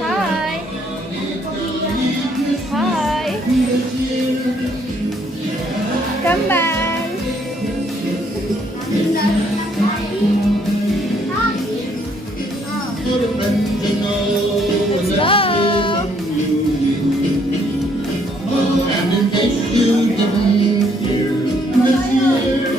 Hi. Hi. Come back. Let's go. And in case you didn't hear this year,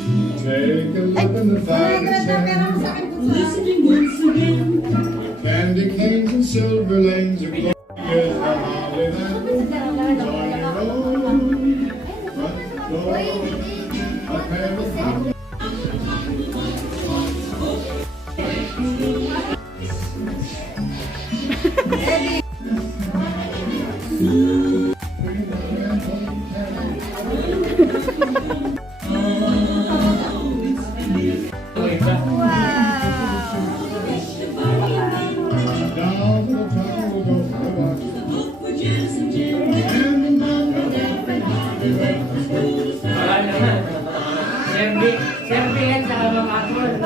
take a look in the fountain, Listening once again. candy canes and silver lanes are glorious. The holly that blooms on your own front door. A pair of fountains. Down to the top will go for the box. And the man will get the holly that blooms. Servingan sa kamakakon.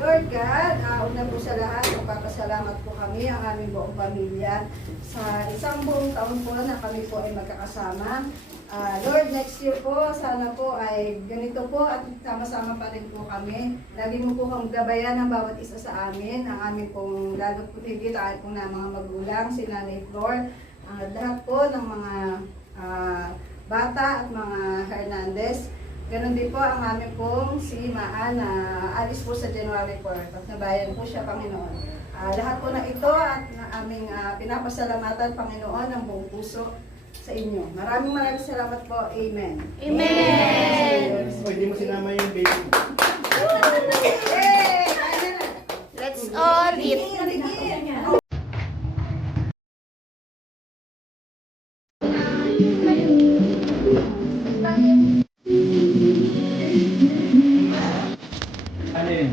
Lord God, una po sa lahat, magpapasalamat po kami, ang aming buong pamilya, sa isang buong taon po na kami po ay magkakasama. Lord, next year po, sana po ay ganito po at sama-sama pa rin po kami. Lagi mo po kang gabayan ng bawat isa sa amin, ang aming pong lalo po higit ay po na mga magulang, si Nanay Flor, lahat po ng mga bata at mga Hernandez. Ganon din po ang aming pong si Maan na alis po sa January 4 at nabayan po siya, Panginoon. Lahat po na ito at na aming pinapasalamatan, Panginoon, ng buong puso sa inyo. Maraming salamat po. Amen. Amen. Hindi mo sinama yung baby. Hey! Let's all eat. Ano yun?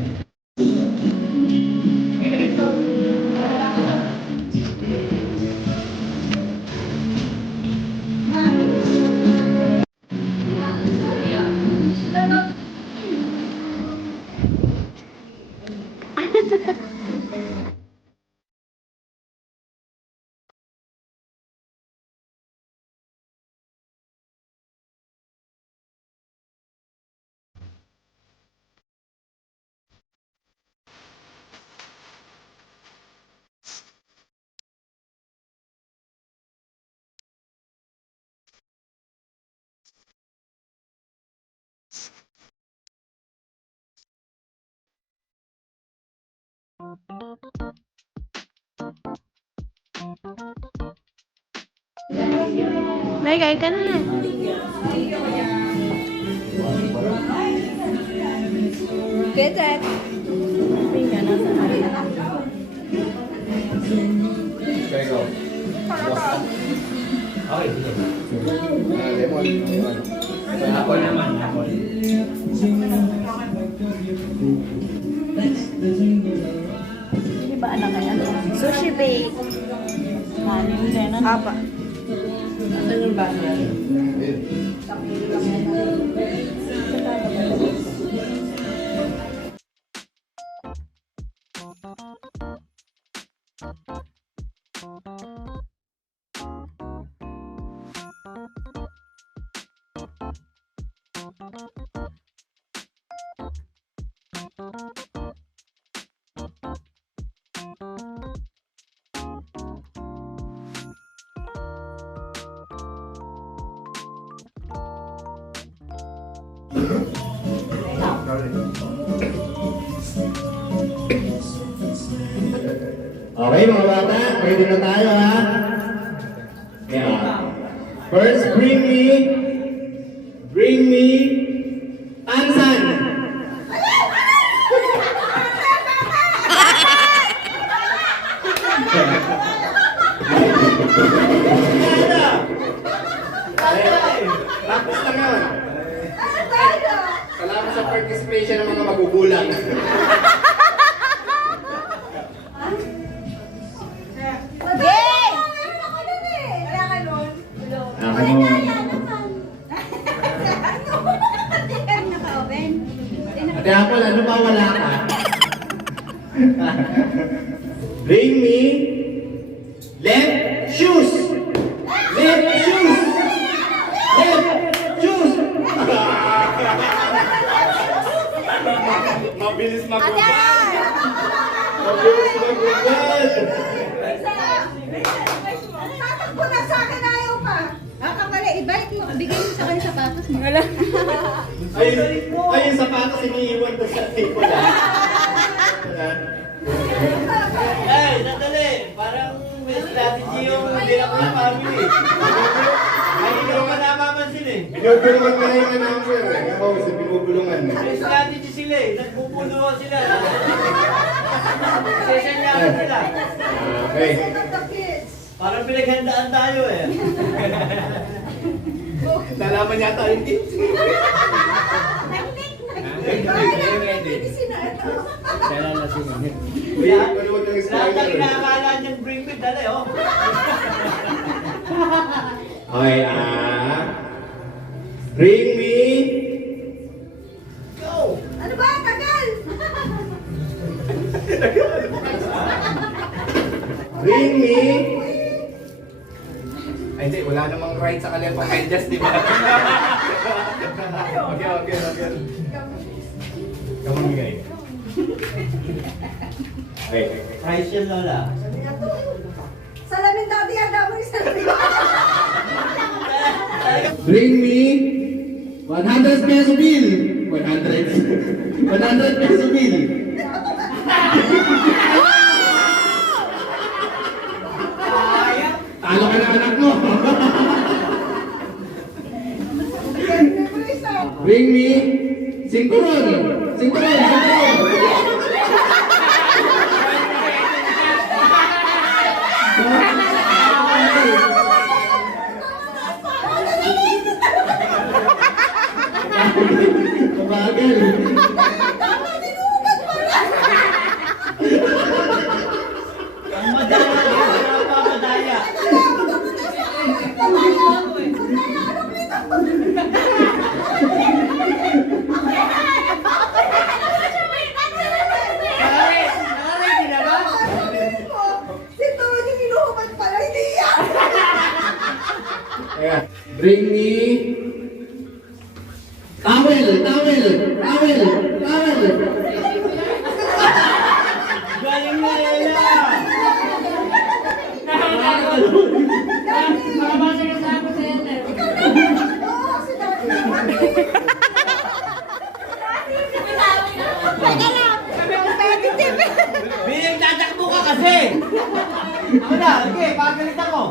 May kain ka na. Good, Dad. Kaya Okay, sige. lemon. Ako naman, ako. Hindi ba anak kaya? Sushi bake. Apa. Ano yung baso na? Okay mga bata, ready na tayo ha? Yeah. First, bring me Tansan. Tapos lang yun. Salamat sa participation ng mga magugulang. Yay! Meron ako nun eh. Wala ka nun? Naka-open. Ate Apple, ano ba wala ka? Bring me left shoes. Left shoes. Left shoes. Mabilis magugad. Mabilis magugad. Tatakbo na sa akin, ayaw pa. Pala, ibalik mo. Bigay mo sa kanya sapatos mo. Ayun sapatos iniiwan ko sa table. Ay, sandali. Parang may strategy yung bilang ng family. Ay, hindi ko pa namamansin eh. Binubulungan mo na yung announcer eh. Ako sa binubulungan eh. May strategy sila eh. Nagpupunuan sila. Sesenyakan sila. Okay. Set of the kids. Parang pinaghandaan tayo eh. Nalaman yata yung tips. Hindi sinato. Kuya, Huwag kang lahat ng spoiler. inaakala niyan bring me, dali oh. Okay, bring me Go! Ano ba? Tagal! Bring me ay hindi, wala namang right sa kanila pag-adjust, di ba? Okay. Come on, guys. Okay. Price yan, Lola. Sabi nga to. Salamin dati yan, damo yung salamin. Bring me 100 peso bill. 100 peso bill. Talo ka na anak mo. Bring me Singkuron. Kabagal. Ang madaya, ang papadaya. Nakaready na ba? Si Tony, kinuhubad pala, hindi yan. Ayan. Bring me towel. Galing na Lela! Oo, si Daddy. Bilang tatakbo ka kasi! Ako na, sige, pagalit ako.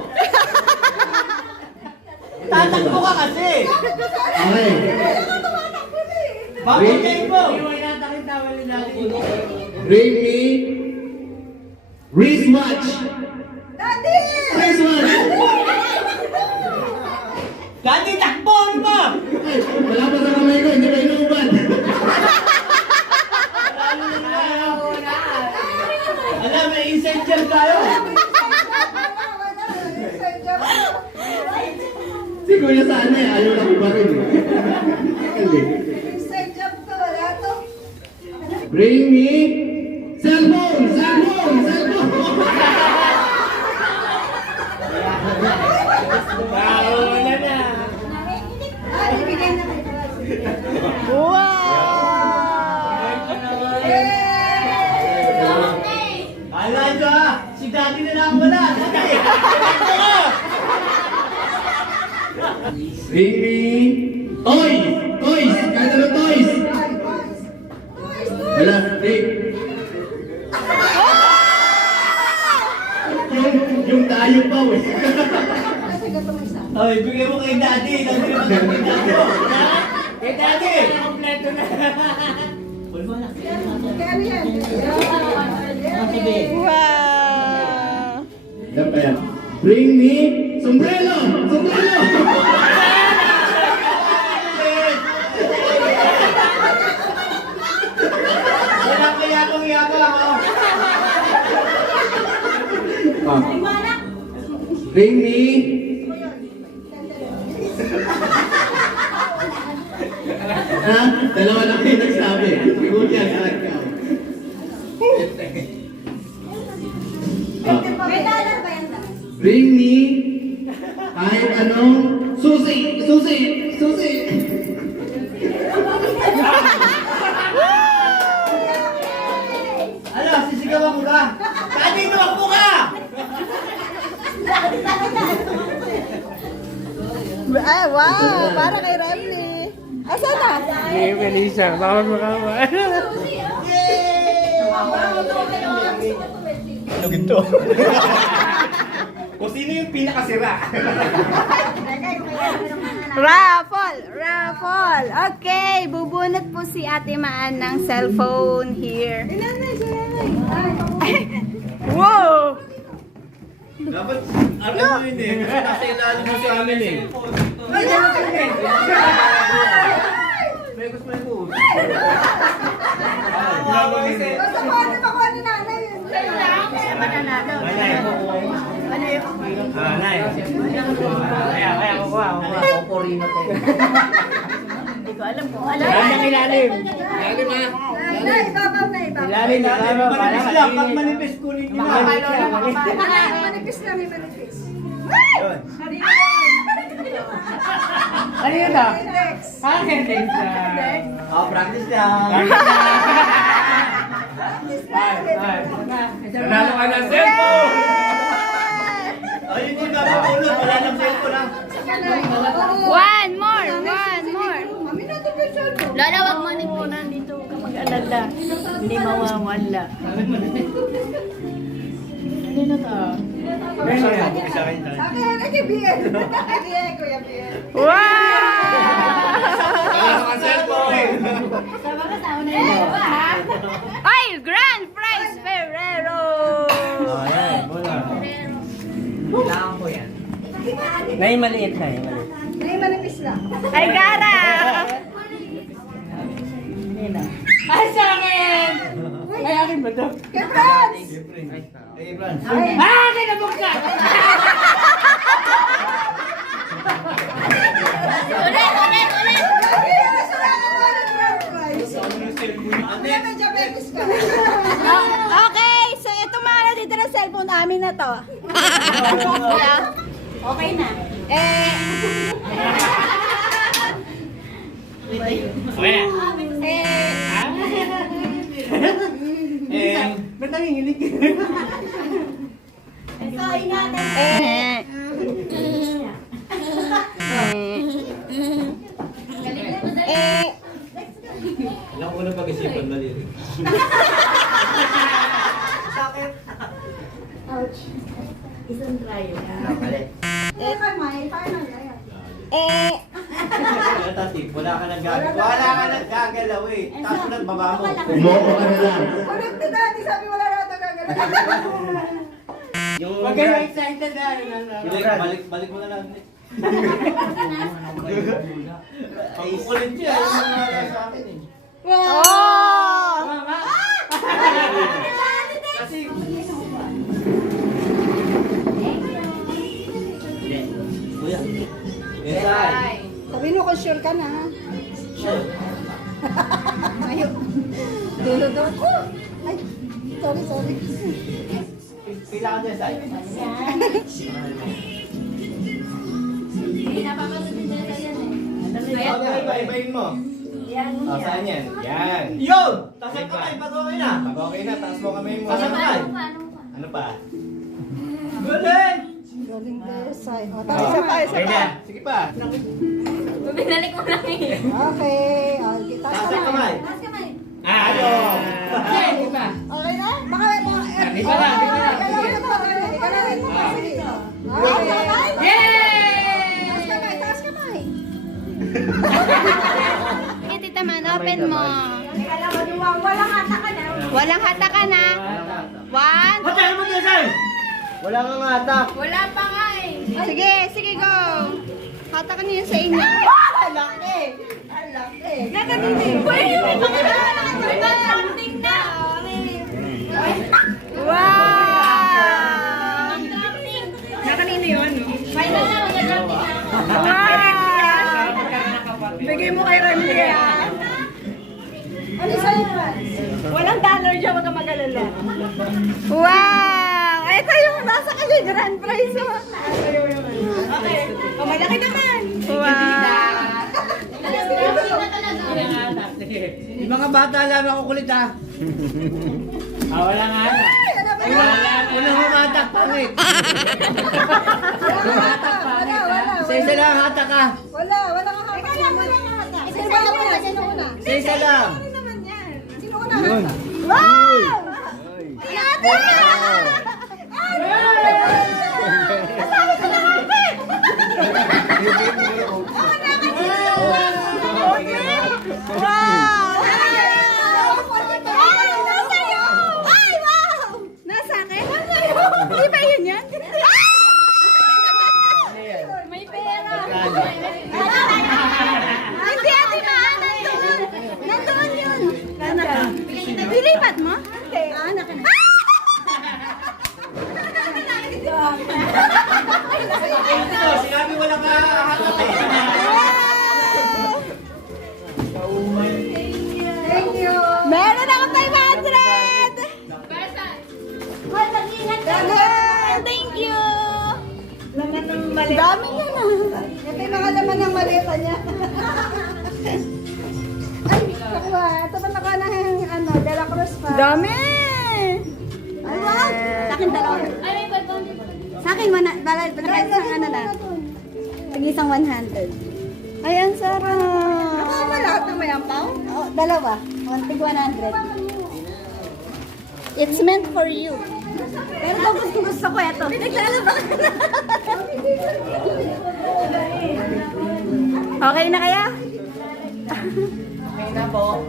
Tatakbo ka kasi! Okay. Babagay mo! Iwan natin ang tawalin natin. Bring me wristwatch. Daddy! Dati takbo! Ano ba? Ay, wala pa sa kamay ko, hindi kayo inuuban. Alam, may inside job tayo. Si Kuya sana eh, ayaw lang ba rin eh. Hindi. Inside job to, wala to. Bring me cellphone. Nauna na. Ah, ibigay na kay Daddy. Ala nyo ah! Si Daddy na lang wala! Bring me toys. Kahit ano toys. Wala, yung tayo pa eh. Kasi gato mo isa. Oy, bigyan mo kay daddy. Daddy naman kay daddy mo. Kay daddy. Kompleto na. Kaya ano yan? Wow! Dapat. Bring me sombrero! Sombrero! Wala ka yakang-yakang, oh. Bring me. Ha? Dalawa lang kayo nagsabi. Kuya, saan ka? May dalan ba yan? Bring me kahit anong susi! Susi! Susi! Ano, sisigawan mo ka? Daddy, tumakbo ka! Ay, wow! Para kay Remly. Asa na? Hey, Melissa. Baka makawa. Ano ginto? Kung sino yung pinakasira? Raffle! Raffle! Okay, bubunot po si Ate Maan ng cellphone here. Wow! Dapat, ano mo yun eh? Kasi nasa ilalim mo sa amin eh. May gusto mo yung Basta ko ano pa ko ni nanay yun. Ano yun? Kaya, kukuha. Hindi ko alam kung alam. Ang ilalim. Nay, ibabaw na ibabaw. Ilalim na. Manipis lang, pag manipis kunin nyo na. Manipis lang, may manipis. Yun. Ano yun ah? Index. Akin din sa... Oh, practice lang. Nanalo ka ng cellphone! Ayun yung mapapulot, wala ng cellphone ha. One more! One more! Mami, natin ba siya? Lola, wag mo Ano nandito ka mag-alala. Hindi mawawala. Ano na to? Sabi yan, ay, BL. BL, kuya, BL. Wow! Wala ng cellphone. Sama ka tao na yun. Ay, grand prize Ferrero! Ayan, wala. Nay, maliit na. Maliit. May manipis lang. Ay, Gara! Ay, sa akin! Ay, akin ba ito? Kay Franz! Hey, Franz. Ah, kinabuksan! Ulit, ulit, ulit! Lagi na nasa nakakuha ng grand prize. Kaya may diabetes ka. Okay, so itong mga nandito na cellphone namin na to. Okay na. Ba't nanginginig? Ilang unang pag-isipan mali rin. Ouch. Isang try. Eh, may final na yan. Kaya tati, wala ka naggagalaw eh. Tapos nagbaba mo. Umuoko ka na lang. Ulit na dati, sabi wala na ito gagalaw. Yung Huwag kayo excited na. balik mo na lang. Ang kukulit siya. Ayaw mo na sa akin eh. Oh! Kasi... Kuya. Yes, ay. Sabi mo kung sure ka na. ha? Sure. Ayaw. Dulo-dulo ko. Ay, sorry. Pila ka dyan, ay. Okay, bye-bye mo. Oh, saan yan? Yan. Yun! Taas ang kamay, pag okay na. Pag okay na, taas mo kamay mo. Taas ang kamay. Ano pa? Galing! Galing desay. O, tayo isa pa, isa Okay pa. na. Sige pa. Binalik ko lang eh. Okay. O, kita Taas sa ang kamay. Ayun! Hindi pa. Okay na? Baka may mga... Di ba na? Di ba na? Galawin mo. Galawin mo. Sige. Okay. Yay! Bilisan mo. Walang hatakan ha. 1. Hotel mo din, sir! Wala kang hatak. Wala pa nga eh. Sige, sige go. Hatakan niyo sa inyo. Laki! Ang laki! Wow! Nakanino yun? Wow! Bigay mo kay Randy. Ano sa'yo, Franz? Walang dollar dyan, wag kang mag-alala. Wow! Ito yung nasa kasi grand prize oh. Okay. O, malaki naman. Wow! Yung mga bata lang ako kulit ha. Wala nga hatak. Wala nga hatak, pangit. Isa lang ang hatak ha. Wala kang hatak. Sino ba una? Sino una? Isa lang. Sino una hatak? Wow! Ate! Wow! Ay, nasa iyo! Ay, wow! Nasa akin? Di ba yun yan? May pera! Hindi, ate na! Nandun! Nandun yun! Dilipat mo? Hindi. Anak na. Ito, sinabi wala ka hatak eh. Thank you! Meron ako 500! Ganun! Thank you! Laman ng mali. Dami niya na. Ito yung mga laman ng maleta niya. Ay, nakuha. Ito ba nakuha na yung ano, De La Cruz pa? Dami! Ay, wow! Sa akin dalawa. Sa akin, nakaisang ano na. Tag-isang 100. Ay, ang sarap. Nakuha ba lahat ng may ampaw? Oh, dalawa. Tig 100. It's meant for you. Pero ito gusto ko ito. Okay na kaya? Okay na po.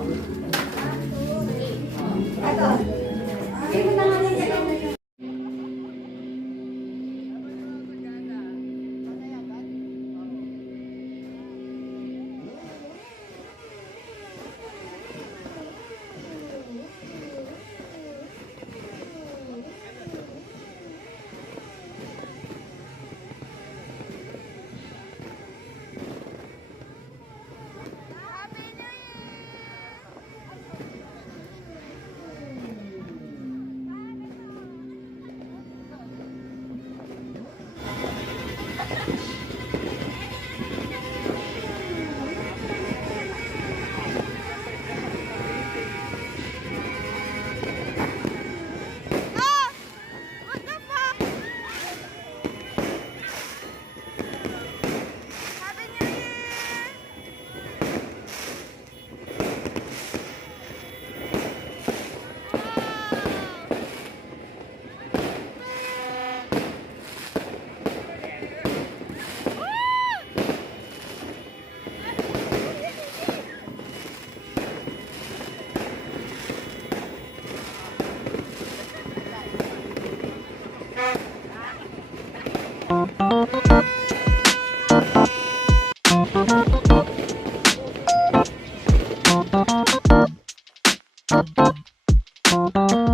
Thank you.